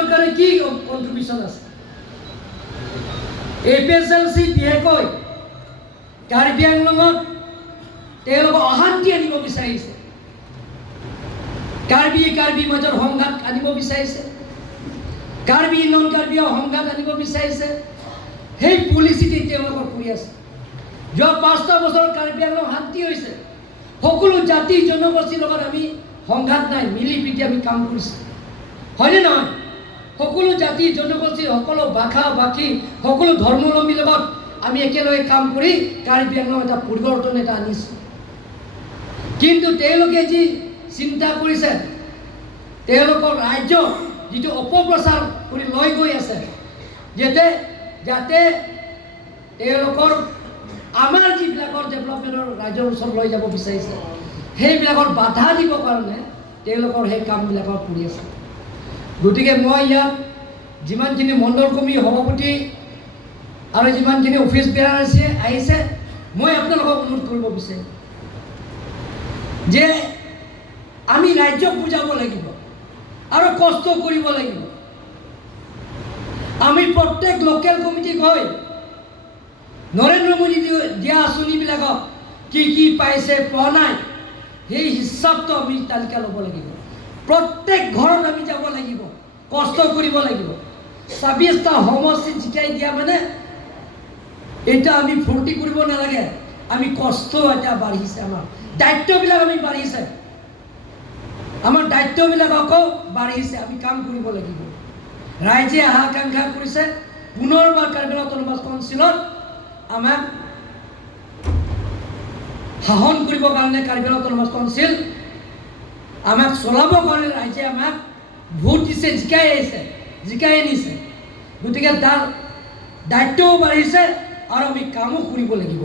ৰাইজৰ কাৰণে কি কণ্ট্ৰিবিউশ্যন আছে APSLC বিশেষকৈ কাৰ্বি আংলঙত তেওঁলোকক অশান্তি আনিব বিচাৰিছে কাৰ্বি মাজত সংঘাত আনিব বিচাৰিছে কাৰ্বি নন কাৰ্বিও সংঘাত আনিব বিচাৰিছে সেই পলিচিটি তেওঁলোকৰ কৰি আছে যোৱা 5টা বছৰ কাৰ্বি আংলং শান্তি হৈছে সকলো জাতি জনগোষ্ঠীৰ লগত আমি সংঘাত নাই মিলি পিটি আমি কাম কৰিছোঁ হয়নে নহয় সকলো জাতি জনগোষ্ঠী সকলো ভাষা ভাষী সকলো ধৰ্মাৱলম্বীৰ লগত আমি একেলগে কাম কৰি কাৰ্বি আংলং এটা পৰিৱৰ্তন এটা আনিছোঁ কিন্তু তেওঁলোকে যি চিন্তা কৰিছে তেওঁলোকৰ ৰাজ্য যিটো অপপ্ৰচাৰ কৰি লৈ গৈ আছে যাতে তেওঁলোকৰ আমাৰ যিবিলাকৰ ডেভেলপমেণ্টৰ ৰাজ্যৰ ওচৰত লৈ যাব বিচাৰিছে সেইবিলাকৰ বাধা দিবৰ কাৰণে তেওঁলোকৰ সেই কামবিলাকৰ কৰি আছে গতিকে মই ইয়াত যিমানখিনি মণ্ডল কমিটি সভাপতি আৰু যিমানখিনি অফিচ বেয়াৰ আহিছে মই আপোনালোকক অনুৰোধ কৰিব বিচাৰিম যে আমি ৰাজ্যক বুজাব লাগিব আৰু কষ্ট কৰিব লাগিব আমি প্ৰত্যেক লোকেল কমিটিক হৈ নৰেন্দ্ৰ মোদী দিয়া আঁচনিবিলাকক কি পাইছে পোৱা নাই সেই হিচাপটো আমি তালিকা ল'ব লাগিব প্ৰত্যেক ঘৰত আমি যাব লাগিব কষ্ট কৰিব লাগিব ২৬টা সমষ্টি জিকাই দিয়া মানে এটা আমি ফূৰ্তি কৰিব নালাগে আমি কষ্ট এটা বাঢ়িছে আমাৰ দায়িত্ববিলাক আমি বাঢ়িছে আমাৰ দায়িত্ববিলাককো বাঢ়িছে আমি কাম কৰিব লাগিব ৰাইজে আকাংক্ষা কৰিছে পুনৰবাৰ কাৰ্বি আংলং অটোনমাছ কাউন্সিলত আমাক শাসন কৰিবৰ কাৰণে কাৰ্বি আংলং অটোনমাছ কাউন্সিল আমাক চলাবৰ কাৰণে ৰাইজে আমাক ভোট দিছে জিকাই আনিছে গতিকে তাৰ দায়িত্বও বাঢ়িছে আৰু আমি কামো কৰিব লাগিব